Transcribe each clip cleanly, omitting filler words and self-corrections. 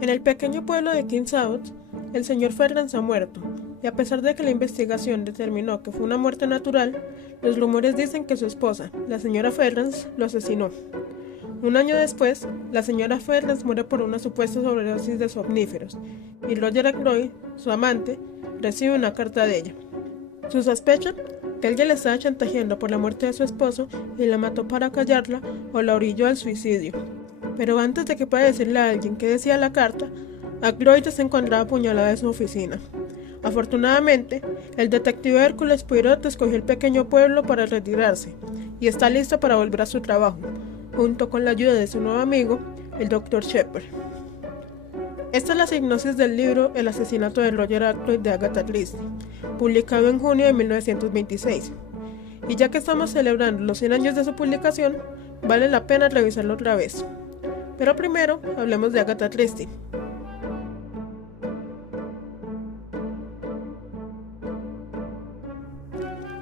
En el pequeño pueblo de Kings South, el señor Ferrance ha muerto, y a pesar de que la investigación determinó que fue una muerte natural, los rumores dicen que su esposa, la señora Ferrance, lo asesinó. Un año después, la señora Ferrance muere por una supuesta sobredosis de somníferos, y Roger Ackroyd, su amante, recibe una carta de ella. Su sospecha, que alguien le estaba chantajeando por la muerte de su esposo y la mató para callarla o la orilló al suicidio. Pero antes de que pueda decirle a alguien qué decía la carta, Ackroyd se encontraba apuñalada en su oficina. Afortunadamente, el detective Hércules Poirot escogió el pequeño pueblo para retirarse y está listo para volver a su trabajo, junto con la ayuda de su nuevo amigo, el Dr. Shepard. Esta es la sinopsis del libro El asesinato de Roger Ackroyd de Agatha Christie, publicado en junio de 1926. Y ya que estamos celebrando los 100 años de su publicación, vale la pena revisarlo otra vez. Pero primero, hablemos de Agatha Christie.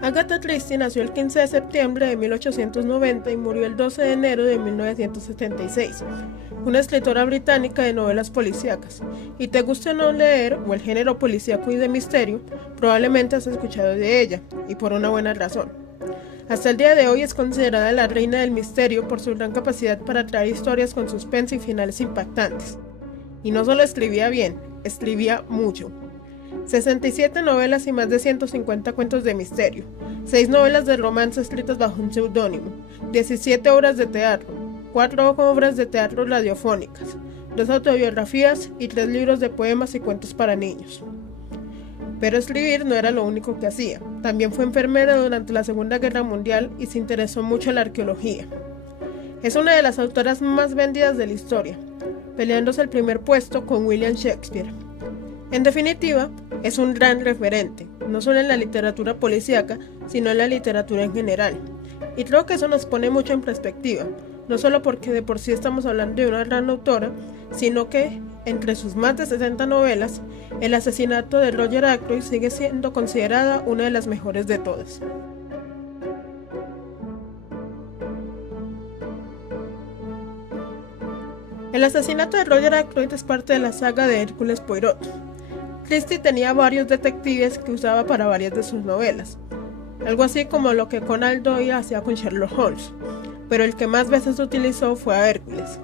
Agatha Christie nació el 15 de septiembre de 1890 y murió el 12 de enero de 1976. Una escritora británica de novelas policíacas. Y te guste o no leer o el género policíaco y de misterio, probablemente has escuchado de ella, y por una buena razón. Hasta el día de hoy es considerada la reina del misterio por su gran capacidad para traer historias con suspense y finales impactantes. Y no solo escribía bien, escribía mucho. 67 novelas y más de 150 cuentos de misterio, 6 novelas de romance escritas bajo un seudónimo, 17 obras de teatro, 4 obras de teatro radiofónicas, 2 autobiografías y 3 libros de poemas y cuentos para niños. Pero escribir no era lo único que hacía. También fue enfermera durante la Segunda Guerra Mundial y se interesó mucho en la arqueología. Es una de las autoras más vendidas de la historia, peleándose el primer puesto con William Shakespeare. En definitiva, es un gran referente, no solo en la literatura policíaca, sino en la literatura en general. Y creo que eso nos pone mucho en perspectiva, no solo porque de por sí estamos hablando de una gran autora, sino que, entre sus más de 60 novelas, El asesinato de Roger Ackroyd sigue siendo considerada una de las mejores de todas. El asesinato de Roger Ackroyd es parte de la saga de Hércules Poirot. Christie tenía varios detectives que usaba para varias de sus novelas, algo así como lo que Conan Doyle hacía con Sherlock Holmes, pero el que más veces utilizó fue a Hércules.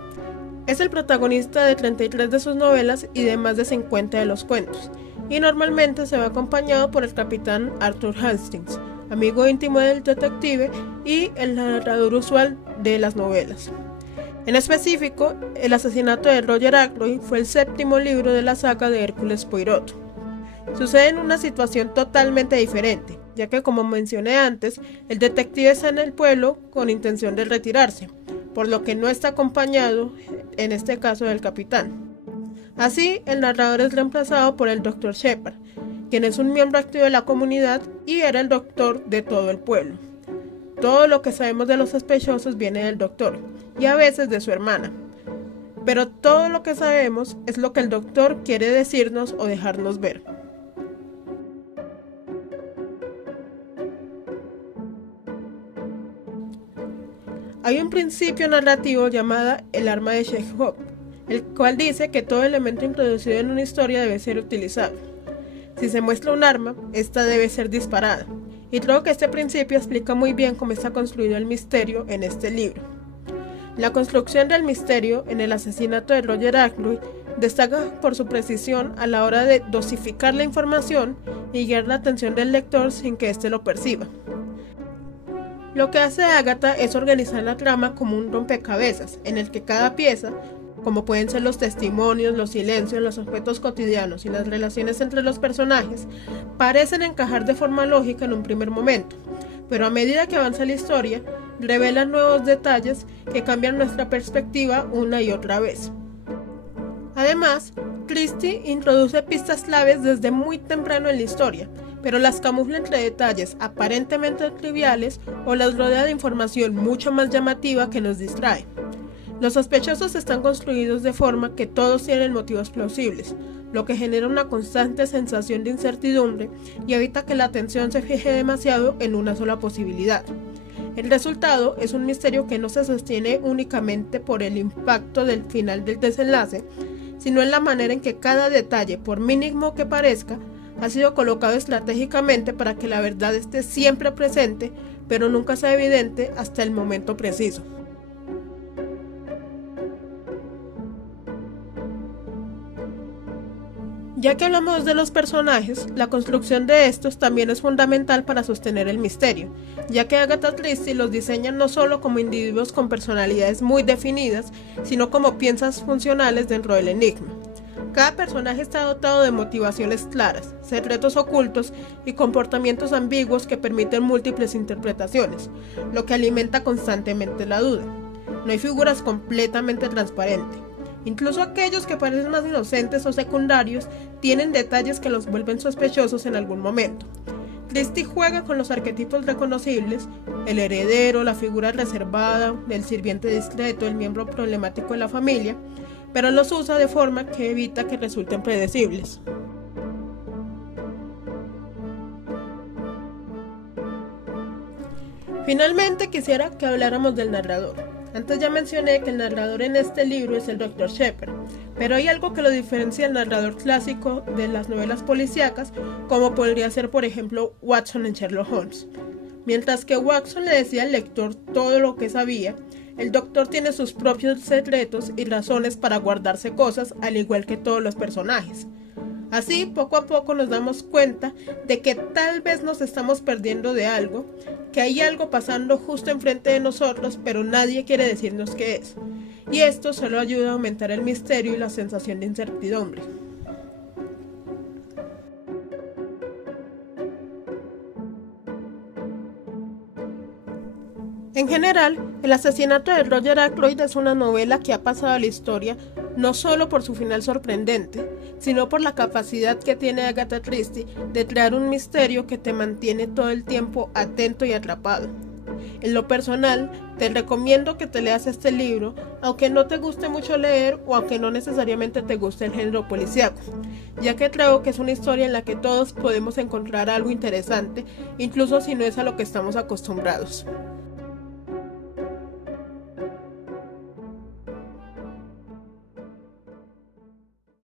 Es el protagonista de 33 de sus novelas y de más de 50 de los cuentos, y normalmente se ve acompañado por el capitán Arthur Hastings, amigo íntimo del detective y el narrador usual de las novelas. En específico, El asesinato de Roger Ackroyd fue el 7º libro de la saga de Hércules Poirot. Sucede en una situación totalmente diferente, ya que como mencioné antes, el detective está en el pueblo con intención de retirarse, por lo que no está acompañado, en este caso del capitán. Así, el narrador es reemplazado por el Dr. Shepard, quien es un miembro activo de la comunidad y era el doctor de todo el pueblo. Todo lo que sabemos de los sospechosos viene del doctor, y a veces de su hermana. Pero todo lo que sabemos es lo que el doctor quiere decirnos o dejarnos ver. Hay un principio narrativo llamado el arma de Chekhov, el cual dice que todo elemento introducido en una historia debe ser utilizado. Si se muestra un arma, esta debe ser disparada, y creo que este principio explica muy bien cómo está construido el misterio en este libro. La construcción del misterio en el asesinato de Roger Ackroyd destaca por su precisión a la hora de dosificar la información y guiar la atención del lector sin que éste lo perciba. Lo que hace Agatha es organizar la trama como un rompecabezas, en el que cada pieza, como pueden ser los testimonios, los silencios, los objetos cotidianos y las relaciones entre los personajes, parecen encajar de forma lógica en un primer momento, pero a medida que avanza la historia, revelan nuevos detalles que cambian nuestra perspectiva una y otra vez. Además, Christie introduce pistas claves desde muy temprano en la historia, pero las camufla entre detalles aparentemente triviales o las rodea de información mucho más llamativa que nos distrae. Los sospechosos están construidos de forma que todos tienen motivos plausibles, lo que genera una constante sensación de incertidumbre y evita que la atención se fije demasiado en una sola posibilidad. El resultado es un misterio que no se sostiene únicamente por el impacto del final del desenlace, sino en la manera en que cada detalle, por mínimo que parezca, ha sido colocado estratégicamente para que la verdad esté siempre presente, pero nunca sea evidente hasta el momento preciso. Ya que hablamos de los personajes, la construcción de estos también es fundamental para sostener el misterio, ya que Agatha Christie los diseña no solo como individuos con personalidades muy definidas, sino como piezas funcionales dentro del enigma. Cada personaje está dotado de motivaciones claras, secretos ocultos y comportamientos ambiguos que permiten múltiples interpretaciones, lo que alimenta constantemente la duda. No hay figuras completamente transparentes. Incluso aquellos que parecen más inocentes o secundarios tienen detalles que los vuelven sospechosos en algún momento. Christie juega con los arquetipos reconocibles, el heredero, la figura reservada, el sirviente discreto, el miembro problemático de la familia, pero los usa de forma que evita que resulten predecibles. Finalmente quisiera que habláramos del narrador. Antes ya mencioné que el narrador en este libro es el Dr. Shepherd, pero hay algo que lo diferencia del narrador clásico de las novelas policíacas, como podría ser por ejemplo Watson en Sherlock Holmes. Mientras que Watson le decía al lector todo lo que sabía, el doctor tiene sus propios secretos y razones para guardarse cosas, al igual que todos los personajes. Así, poco a poco nos damos cuenta de que tal vez nos estamos perdiendo de algo, que hay algo pasando justo enfrente de nosotros, pero nadie quiere decirnos qué es. Y esto solo ayuda a aumentar el misterio y la sensación de incertidumbre. En general, El asesinato de Roger Ackroyd es una novela que ha pasado a la historia no solo por su final sorprendente, sino por la capacidad que tiene Agatha Christie de crear un misterio que te mantiene todo el tiempo atento y atrapado. En lo personal, te recomiendo que te leas este libro, aunque no te guste mucho leer o aunque no necesariamente te guste el género policíaco, ya que creo que es una historia en la que todos podemos encontrar algo interesante, incluso si no es a lo que estamos acostumbrados.